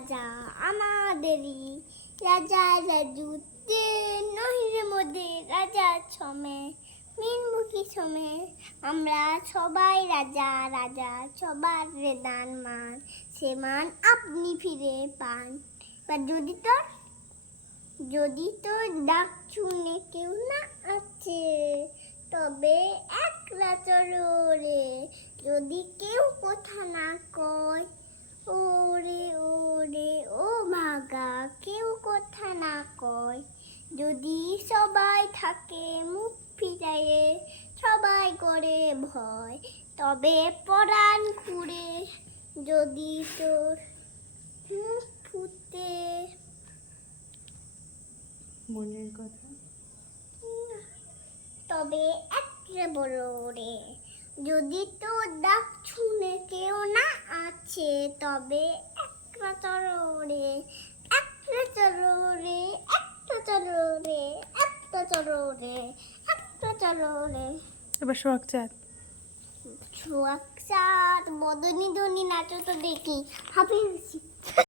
রাজা আমাদেরই রাজা রাজুতে নহির মধ্যে রাজা ছমে মিনমুখী ছমে আমরা সবাই রাজা রাজা সবার দান মান সে মান আপনি ফিরে পান। এবার যদি তোর ডাক শুনে কেউ না আছে তবে একলা চলো রে, যদি কেউ কথা না কয় ওরে ওরে ও ভাগা কেউ কথা না কয়, যদি সবাই থাকে মুখ ফিরায়ে সবাই করে ভয়, তবে পরাণ খুঁড়ে যদি তোর মুখ ফুটে মনের কথা তবে একটা বড় রে, যদি তোর ডাক শুনে কেউ না আছে তবে একটা চলো রে, একটা চলো রে, একটা চলো রে, একটা চলো রে, একটা চলো রে। এবার সোহাগ চাঁদ। সোহাগ চাঁদ মদনী ধনী নাচো তো দেখি হাঁপিয়ে গেছি।